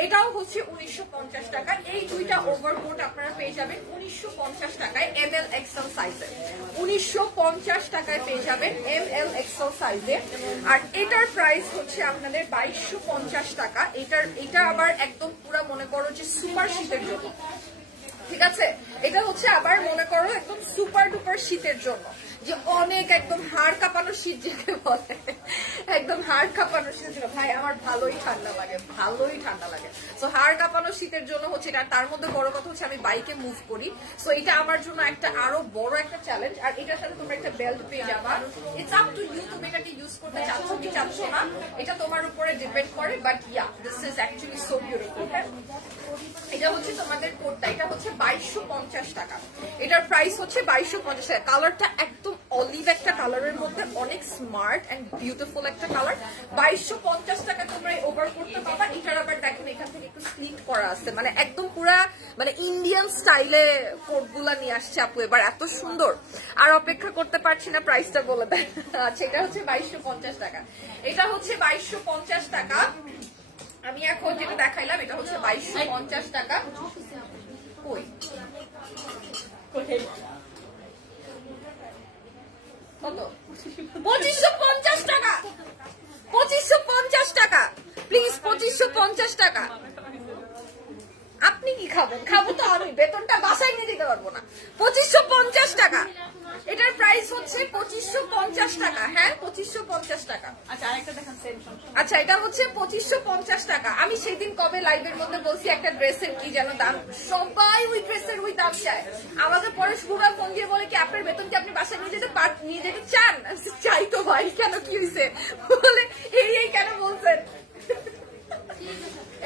এটাও হচ্ছে 1950 টাকা। এই দুইটা ওভারকোট আপনারা পেয়ে যাবেন 1950 টাকায় ML XL সাইজে। 1950 টাকায় পেয়ে যাবেন ML XL সাইজে। আর এটার প্রাইস হচ্ছে আপনাদের 2250 টাকা। এটা আবার একদম পুরো মনে করো যে সুপার শীতের জন্য, ঠিক আছে? এটা হচ্ছে আবার মনে করো একদম সুপার ডুপার শীতের জন্য, যে অনেক একদম হাড় কাঁপানো শীত যেতে বলে, একদম হাড় কাঁপানো শীতের। ভাই আমার ভালোই ঠান্ডা লাগে, ভালোই ঠান্ডা লাগে। সো হাড় কাঁপানো শীতের জন্য হচ্ছে এটা। তার মধ্যে বড় কথা হচ্ছে আমি বাইকে মুভ করি, সো এটা আমার জন্য একটা আরো বড় একটা চ্যালেঞ্জ। আর এটার সাথে তোমরা একটা বেল্ট পেয়ে যাবা। ইটস আপ টু ইউ, তুমি এটাকে ইউজ করতে চাচ্ছ কি চাচ্ছ না, এটা তোমার উপরে ডিপেন্ড করে। But yeah, this is actually so beautiful. এটা হচ্ছে তোমাদের কোটটা, এটা হচ্ছে 2250 টাকা। এটার প্রাইস হচ্ছে 2250 টাকা। কালারটা একদম অলিভ একটা কালারের মধ্যে, অনেক স্মার্ট এন্ড বিউটিফুল একটা কালার। 2250 টাকা তোমরা ওভার করতে পারবা। এটার আবার দেখেন এখান থেকে একটু স্লিট করা আছে, মানে একদম পুরা মানে ইন্ডিয়ান স্টাইলে কোটগুলা নিয়ে আসছে আপু এবার, এত সুন্দর। আর অপেক্ষা করতে পারছি না, প্রাইসটা বলে দেন। আচ্ছা এটা হচ্ছে 2250 টাকা। এটা হচ্ছে 2250 টাকা। আমি এখন যেটা দেখাইলাম এটা হচ্ছে 2250 টাকা। কই কত? 2550 টাকা, 2550 টাকা প্লিজ, 2550 টাকা। আপনি কি খাবেন? খাবো তো আমি, বেতনটা বাসায় নিয়ে দিতে পারবো না। 2550 টাকা। এটার প্রাইস হচ্ছে 2550 টাকা। হ্যাঁ 2550 টাকা। আচ্ছা আরেকটা দেখান সেম। আচ্ছা এটা হচ্ছে 2550 টাকা। আমি সেদিন কবে লাইভের মধ্যে বলছি একটা ড্রেসের কি যেন দাম, সবাই ওই ড্রেসের ওই দাম চায়। আমাদের পরে শুভা ফোন দিয়ে বলে কি আপনার বেতন কি আপনি বাসায় নিয়ে যেতে চান? চাই তো ভাই, কেন কি হয়েছে? বলে এই কেন বলছেন?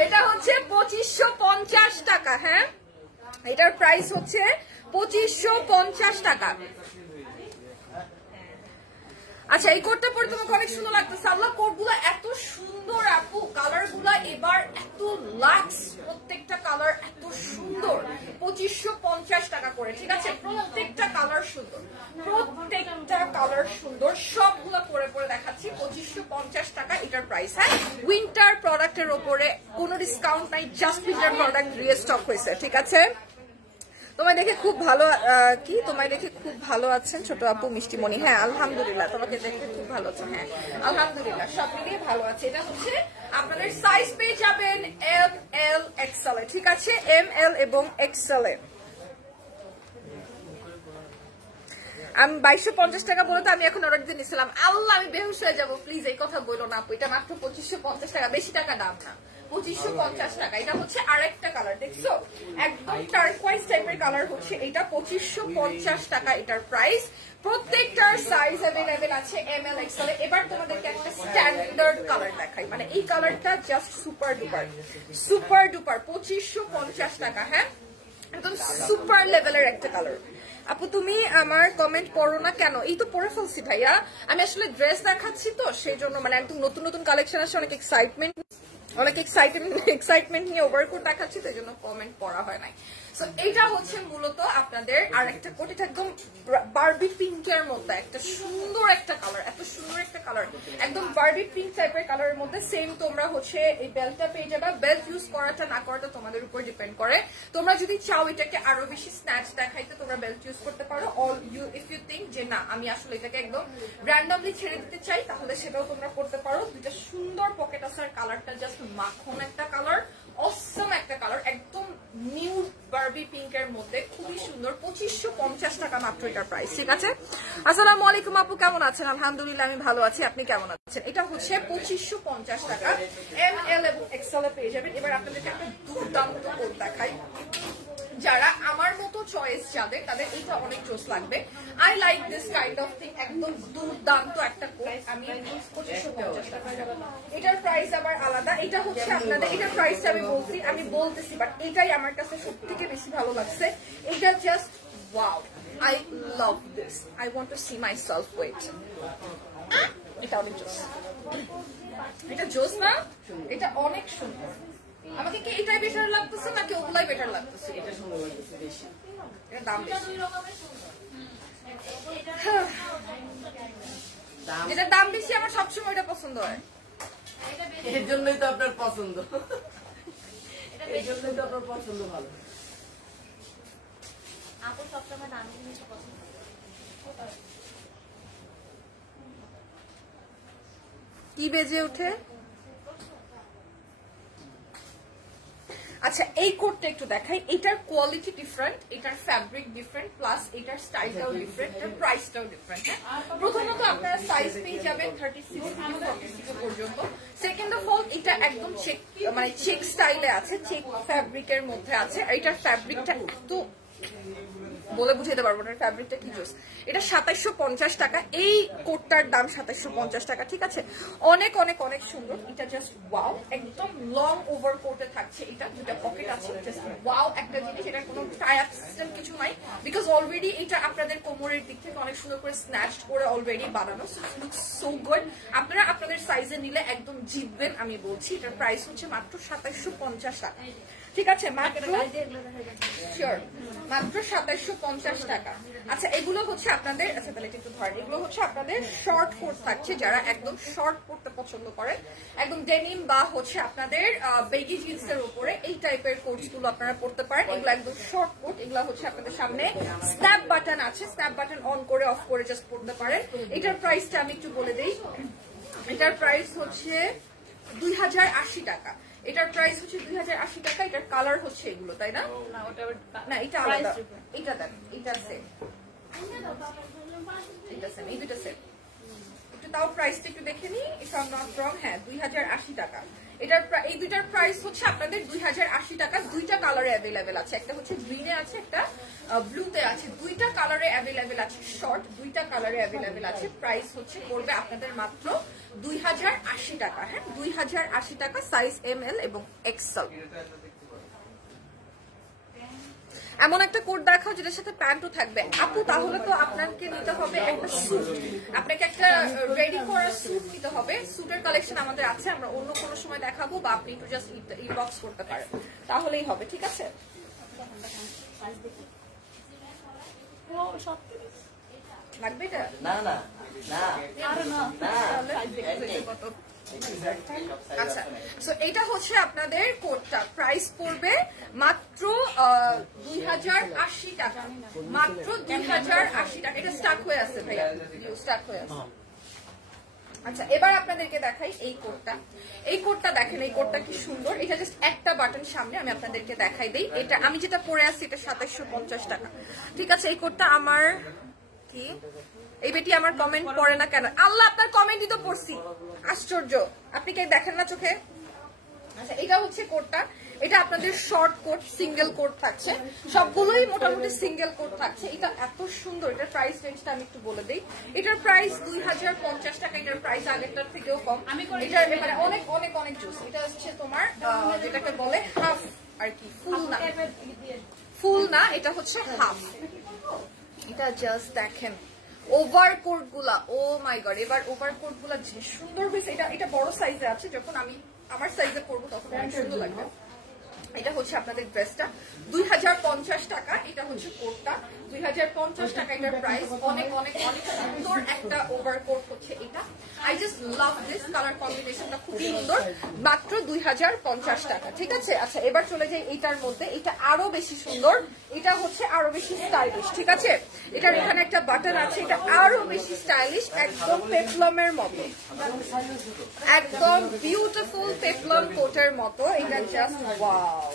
এটা হচ্ছে 2550 টাকা। হ্যাঁ এটার প্রাইস হচ্ছে 2550 টাকা। আচ্ছা এই কোটটা পরে তোমাকে অনেক সুন্দর লাগতেছে। আল্লাহ কোটগুলো এত সুন্দর আপু, কালার গুলা এবার এত লাক্স, প্রত্যেকটা কালার এত সুন্দর। 2550 টাকা করে, ঠিক আছে? প্রত্যেকটা কালার সুন্দর, প্রত্যেকটা কালার সুন্দর। সবগুলো পরে পরে দেখাচ্ছি। 2550 টাকা এটার প্রাইস। হ্যাঁ উইন্টার প্রোডাক্টের ওপরে কোনো ডিসকাউন্ট নাই, জাস্ট উইন্টার প্রোডাক্ট রিস্টক হয়েছে, ঠিক আছে? তোমায় দেখে খুব ভালো, কি তোমায় দেখে খুব ভালো আছেন ছোট আপু মিষ্টিমণি? হ্যাঁ আলহামদুলিল্লাহ, তোমাকে দেখে খুব ভালো আছে। হ্যাঁ আলহামদুলিল্লাহ, সব মিলিয়ে ভালো আছে। এটা হচ্ছে আপনাদের সাইজ পেয়ে যাবেন ML XL এ, ঠিক আছে? ML এবং XL এ। আমি 2250 টাকা বলে তো আমি এখন অর্ডার দিয়ে নিছিলাম। আল্লাহ আমি বেহুশ হয়ে যাবো, প্লিজ এই কথা বলো না আপু। এটা মাত্র 2550 টাকা, বেশি টাকা দাম না, 2550 টাকা। এটা হচ্ছে আরেকটা কালার, দেখছো একদম টার্কোয়াইজ টাইপের কালার হচ্ছে এটা। 2550 টাকা এটার প্রাইস। প্রত্যেকটার সাইজ अवेलेबल আছে ML XL এ। এবার তোমাদেরকে একটা স্ট্যান্ডার্ড কালার দেখাই, মানে এই কালারটা just super duper, super duper. 2550 টাকা। হ্যাঁ একদম সুপার লেভেলের একটা কালার। আপু তুমি আমার কমেন্ট পড়ো না কেন? এই তো পড়ে ফেলছি ভাইয়া, আমি আসলে ড্রেস দেখাচ্ছি তো সেই জন্য, মানে একদম নতুন নতুন কালেকশন আসছে, অনেক এক্সাইটমেন্ট নিয়ে ওভারকোট দেখাচ্ছি, তো এই জন্য কমেন্ট পড়া হয় নাই। সো এইটা হচ্ছে মূলত আপনাদের আর একটা কোট, এটা একদম বারবি পিঙ্কের মধ্যে একটা সুন্দর একটা কালার, এত সুন্দর একটা কালার, একদম বারবি পিঙ্ক টাইপের কালারের মধ্যে। সেম তোমরা হচ্ছে এই বেল্টটা পেয়ে যাবে। বেল্ট ইউজ করাটা না করাটা তোমাদের উপর ডিপেন্ড করে। তোমরা যদি চাও এটাকে আরো বেশি স্ন্যাচ দেখাইতে তোমরা বেল্ট ইউজ করতে পারো। ইফ ইউ থিঙ্ক যে না আমি আসলে এটাকে একদম র্যান্ডমলি ছেড়ে দিতে চাই, তাহলে সেটাও তোমরা করতে পারো। দুইটা সুন্দর পকেট আছে, কালারটা জাস্ট মাখন একটা কালার, অসম একটা কালার, একদম নিউ বারবি পিঙ্কের মধ্যে, খুবই সুন্দর। 2550 টাকা মাত্র এটার প্রাইস। ঠিক আছে, আসসালামু আলাইকুম আপু, কেমন আছেন? আলহামদুলিল্লাহ আমি ভালো আছি, আপনি কেমন আছেন? এটা হচ্ছে 2550 টাকা, ML এবং XL এ পেয়ে যাবেন। এবার আপনাদেরকে একটা দুর্দান্ত কোট দেখাই, যারা আমার মতো চয়েস যাদের, তাদের এটা অনেক জোস লাগবে। I like this kind of thing, একদম দুর্দান্ত একটা কোট। আমি 2550 টাকা, এটার প্রাইস আবার আলাদা। এটা হচ্ছে আপনাদের, এটার প্রাইস আমি বলতেছি, বাট এটাই আমার কাছে সবথেকে বেশি ভালো লাগছে। এটা just wow, I love this, I want to see myself wait. এটা অনেক জোস, এটা জোস না? এটা অনেক সুন্দর। আমাকে কি এটাই বেটার লাগতেছে নাকি ওগুলাই বেটার লাগতেছে? এটা সুন্দর লাগতেছে বেশি, এটা দাম বেশি। যেটা দাম বেশি আমার সবসময় এটা পছন্দ হয়, এর জন্যই তো আপনার পছন্দ, এর জন্যই তো আপনার পছন্দ ভালো। আপু সবসময় দামি জিনিস পছন্দ। কি বেজে ওঠে? আচ্ছা এই কোটটা একটু দেখাই, এটার কোয়ালিটি ডিফারেন্ট, এটার ফ্যাব্রিক ডিফারেন্ট, প্লাস এটার স্টাইলটাও ডিফারেন্ট, এটার প্রাইসটাও ডিফারেন্ট। প্রথমত আপনারা সাইজ পেয়ে যাবেন 36 থেকে 46 পর্যন্ত। সেকেন্ড অফ অল এটা একদম চেক, মানে চেক স্টাইলে আছে, চেক ফ্যাব্রিকের মধ্যে আছে। আর এটার ফ্যাব্রিকটা একটু বলে বুঝাইতে পারবো না ফ্যাব্রিকটা কি জোস। এটা 2750 টাকা, এই কোটটার দাম 2750 টাকা। ঠিক আছে, অনেক অনেক অনেক সুন্দর। এটা জাস্ট ওয়াও, একদম লং ওভার কোটে থাকছে। এটা দুটা পকেট আছে, জাস্ট ওয়াও একটা জিনিস। এটার কোনো টাই আপ সিস্টেম কিছু নাই, বিকজ অলরেডি এটা আপনাদের কোমরের দিক থেকে অনেক সুন্দর করে স্ন্যাচ করে অলরেডি বানানো। Looks so good. আপনারা আপনাদের সাইজে নিলে একদম জিতবেন আমি বলছি। এটার প্রাইস হচ্ছে মাত্র 2750 টাকা। ঠিক আছে, মাত্র শিওর মাত্র 2750 টাকা। আচ্ছা এগুলো হচ্ছে আপনাদের, আচ্ছা তাহলে একটু ধরেন, এগুলো হচ্ছে আপনাদের শর্ট কোট থাকছে, যারা একদম শর্ট পড়তে পছন্দ করেন, একদম ডেনিম বা হচ্ছে আপনাদের বেগি জিন্স এর উপরে এই টাইপের কোটস গুলো আপনারা পড়তে পারেন। এগুলো একদম শর্ট কোট, এগুলো হচ্ছে আপনাদের সামনে স্ন্যাপ বাটন আছে, স্ন্যাপ বাটন অন করে অফ করে জাস্ট পড়তে পারেন। এটার প্রাইসটা আমি একটু বলে দিই, এটার প্রাইস হচ্ছে 2080 টাকা। এটার প্রাইস হচ্ছে 2080 টাকা। এটার কালার হচ্ছে এগুলো, তাই না? না এটা আলাদা, এটা দেন, এটা সেম, এটা সেম, এই দুটো সেম। একটু তাও প্রাইসটা একটু দেখে নি, if I am not wrong. হ্যাঁ 2080 টাকা। এটার এই দুইটার প্রাইস হচ্ছে আপনাদের 2080 টাকা। দুইটা কালারে অ্যাভেলেবেল আছে, একটা হচ্ছে গ্রিনে আছে, একটা ব্লুতে আছে। দুইটা কালারে অ্যাভেলেবেল আছে, শর্ট দুইটা কালারে অ্যাভেলেবেল আছে। প্রাইস হচ্ছে পড়বে আপনাদের মাত্র 2080 টাকা। হ্যাঁ 2080 টাকা, সাইজ ML এবং XL। এমন একটা কোট দেখাও যেটার সাথে প্যান্টও থাকবে আপু, তাহলে তো আপনাকে নিতে হবে একটা স্যুট, আপনাকে একটা রেডি করা স্যুট নিতে হবে। স্যুটের কালেকশন আমাদের আছে, আমরা অন্য কোনো সময় দেখাবো, বা আপনি একটু জাস্ট ইনবক্স করতে পারেন, তাহলেই হবে। ঠিক আছে, লাগবে এটা? না না না আচ্ছা, সো এটা হচ্ছে আপনাদের কোটটা, প্রাইস পড়বে মাত্র 2080 টাকা, মাত্র 2080 টাকা। এটা স্টাক হয়ে আছে ভাইয়া, স্টাক হয়ে আছে। আচ্ছা এবার আপনাদেরকে দেখাই এই কোটটা। এই কোটটা দেখেন, এই কোটটা কি সুন্দর। এটা জাস্ট একটা বাটন সামনে, আমি আপনাদেরকে দেখাই দেই। এটা আমি যেটা পরে আছি এটা 2750 টাকা। ঠিক আছে, এই কোটটা আমার কি, এই বেটি আমার কমেন্ট পড়ে না কেন? আল্লাহ আপনার কমেন্টই তো পড়ছি, আশ্চর্য, আপনি কি দেখেন না চোখে? আচ্ছা এটা হচ্ছে কোটটা, এটা আপনাদের শর্ট কোট, সিঙ্গেল কোট থাকছে, সবগুলোই মোটামুটি সিঙ্গেল কোট থাকছে। এটা এত সুন্দর। এটার প্রাইস রেঞ্জটা আমি একটু বলে দিই। এটার প্রাইস 2050 টাকা। এটার প্রাইস আগেরটার থেকেও কম। এটা মানে অনেক অনেক অনেক জোস। এটা হচ্ছে তোমার যেটাকে বলে হাফ আর কি, ফুল না, ফুল না, এটা হচ্ছে হাফ। এটা জাস্ট দেখেন ওভারকোট গুলা, ও মাই গড, এবার ওভারকোট গুলা যে সুন্দর হয়েছে। এটা বড় সাইজে আছে, যখন আমি আমার সাইজে পরবো তখন অনেক সুন্দর লাগবে। এটা হচ্ছে আপনাদের ড্রেসটা 2050 টাকা, এটা হচ্ছে কোটটা 2050 টাকা এটার প্রাইস। অনেক অনেক অনেক সুন্দর একটা ওভারকোট হচ্ছে এটা। I just love this colour কম্বিনেশনটা, খুব সুন্দর, মাত্র 2050 টাকা। ঠিক আছে, আচ্ছা এবার চলে যাই এইটার মধ্যে। এটা আরো বেশি সুন্দর, এটা হচ্ছে আরো বেশি স্টাইলিশ। ঠিক আছে, এটার এখানে একটা বাটন আছে, এটা আরো বেশি স্টাইলিশ, একদম পেপলমের মতো, একদম বিউটিফুল পেপলম কোটের মতো। এটা জাস্ট ওয়াও,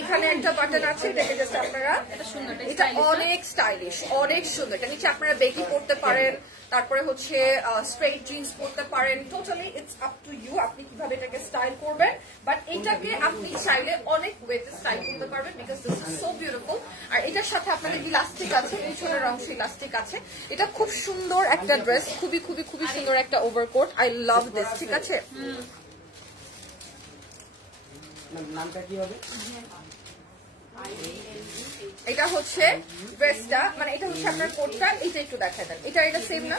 এখানে একটা বাটন আছে, এটাকে জাস্ট আপনারা, এটা অনেক স্টাইলিশ, অনেক সুন্দর। এটা নিচে আপনারা বেগি পরতে পারেন, তারপরে হচ্ছে স্ট্রেট জিন্স পরতে পারেন, totally it's up to you আপনি কিভাবে এটাকে স্টাইল করবেন। বাট এটাকে আপনি চাইলে অনেক ওয়েতে স্টাইল করতে পারবেন, because this is so beautiful. আর এটার সাথে আপনাদের ইলাস্টিক আছে, পিছনের অংশে ইলাস্টিক আছে। এটা খুব সুন্দর একটা ড্রেস, খুবই খুবই খুবই সুন্দর একটা ওভারকোট। I love this. ঠিক আছে, নামটা কি হবে? এটা হচ্ছে ড্রেসটা, মানে এটা হচ্ছে আপনার কোটটা। এটা একটু দেখা দেন, এটা সেম না?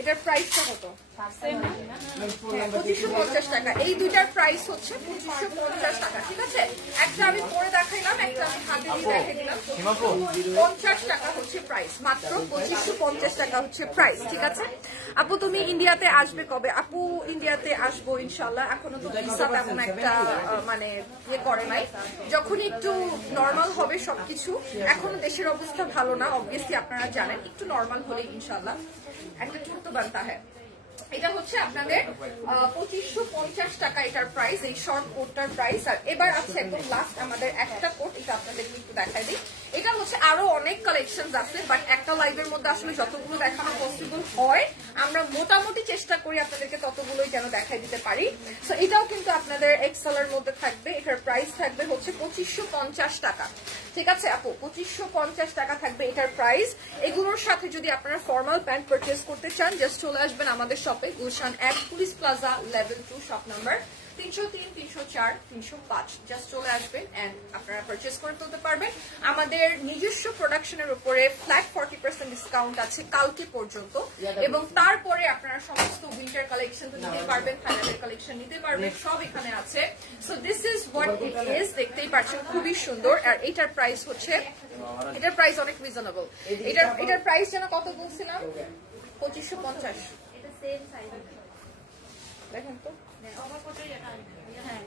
এটার প্রাইসটা কত? 2550 টাকা। এই দুইটার প্রাইস হচ্ছে 2550 টাকা। ঠিক আছে, একটা আমি পরে দেখাইলাম, একটা আমি হাতে দিয়ে দেখাই দিলাম। 50 টাকা হচ্ছে প্রাইস, মাত্র 2550 টাকা হচ্ছে প্রাইস। ঠিক আছে, আপু তুমি ইন্ডিয়াতে আসবে কবে? আপু ইন্ডিয়াতে আসবো ইনশাল্লাহ, এখনো তো ভিসা তেমন একটা মানে ইয়ে করে নাই। যখন একটু নর্মাল হবে সবকিছু, এখনো দেশের অবস্থা ভালো না, অবভিয়াসলি আপনারা জানেন, একটু নর্মাল হলে ইনশাল্লাহ একটা ছোট্ট বান্তা। হ্যাঁ, এটা হচ্ছে আপনাদের 2550 টাকা এটার প্রাইস, এই শর্ট কোটটার প্রাইস। আর এবার আছে একদম লাস্ট আমাদের একটা কোট, এটা আপনাদের একটু দেখাই দিই। এটা হচ্ছে আরো অনেক কালেকশন আছে, বাট একটা লাইভের মধ্যে আসলে যতগুলো দেখানো পসিবল হয় আমরা মোটামুটি চেষ্টা করি আপনাদেরকে ততগুলোই যেন দেখাই দিতে পারি। সো এটাও কিন্তু আপনাদের এক্সেল এর মধ্যে থাকবে, এটার প্রাইস থাকবে হচ্ছে 2550 টাকা। ঠিক আছে আপু, 2550 টাকা থাকবে এটার প্রাইস। এগুলোর সাথে যদি আপনারা ফর্মাল প্যান্ট পারচেজ করতে চান, জাস্ট চলে আসবেন আমাদের শপে, Gulshan 1 police plaza level 2 shop number 303, 304, 305। Just চলে আসবেন এন্ড আপনারা পারচেজ করে ফেলতে পারবেন। আমাদের নিজস্ব প্রোডাকশনের উপরে ফ্ল্যাট 40% ডিসকাউন্ট আছে কালকে পর্যন্ত, এবং তারপরে আপনারা সমস্ত উইন্টার কালেকশন তো নিতে পারবেন, থাইল্যান্ডের কালেকশন নিতে পারবেন, সব এখানে আছে। So this is what it is, দেখতেই পাচ্ছেন খুবই সুন্দর। আর এটার প্রাইস হচ্ছে, এটার প্রাইস অনেক রিজনেবল। এটার প্রাইস যেন কত বলছিলাম? 2550। এটা সেম সাইজ। দেখেন তো, হ্যাঁ,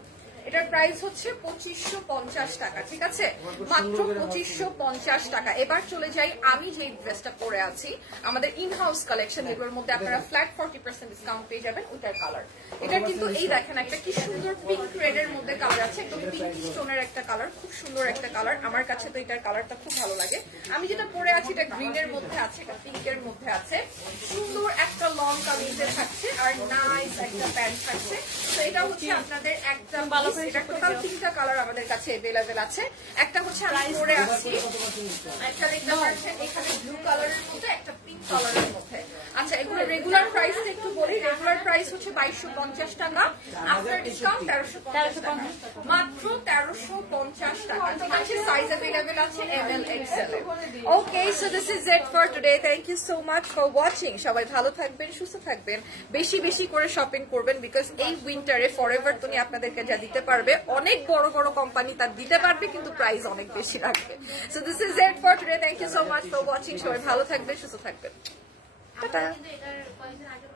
এটার প্রাইস হচ্ছে 2550 টাকা। ঠিক আছে, মাত্র 2550 টাকা। এবার চলে যাই, আমি যে ড্রেসটা পরে আছি আমাদের ইন হাউস কালেকশন, এগুলোর মধ্যে আপনারা ফ্ল্যাট 40% ডিসকাউন্ট পেয়ে যাবেন। ওইটার কালার, এটা কিন্তু এই দেখেন একটা কি সুন্দর পিঙ্ক রেড এর মধ্যে কালার আছে, একদম পিঙ্ক স্টোনের একটা কালার, খুব সুন্দর একটা কালার। আমার কাছে তো এটার কালারটা খুব ভালো লাগে। আমি যেটা পরে আছি এটা গ্রিনের মধ্যে আছে, এটা পিঙ্কের মধ্যে আছে, সুন্দর একটা লং কামিজে থাকছে আর নাইস একটা প্যান্ট থাকছে। তো এটা হচ্ছে আপনাদের একটা, এটা টোটাল 3টা কালার আমাদের কাছে अवेलेबल আছে। একটা হচ্ছে আমি পরে আছি, একটা দেখতে পাচ্ছেন এখানে ব্লু কালারের মধ্যে, একটা পিঙ্ক কালারের মধ্যে। আচ্ছা, এগুলো রেগুলার প্রাইসটা একটু বলি। রেগুলার প্রাইস হচ্ছে 2250 টাকা, আফটার ডিসকাউন্ট 1350 টাকা, মাত্র 1350 টাকা। ঠিক আছে, সাইজ अवेलेबल আছে ML XL. Okay, so this is it for today. Thank you so much for watching. সবাই ভালো থাকবেন, সুস্থ থাকবেন, বেশি বেশি করে শপিং করবেন, বিকজ এই উইন্টারে ফরএভার তুমি আপনাদেরকে যা দিতে পারবে, অনেক বড় বড় কোম্পানি তার দিতে পারবে, কিন্তু প্রাইস অনেক বেশি রাখবে। So this is it for today. Thank you so much for watching. সবাই ভালো থাকবেন, সুস্থ থাকবেন। টাটা। কিন্তু এটার কয়েকদিন আগে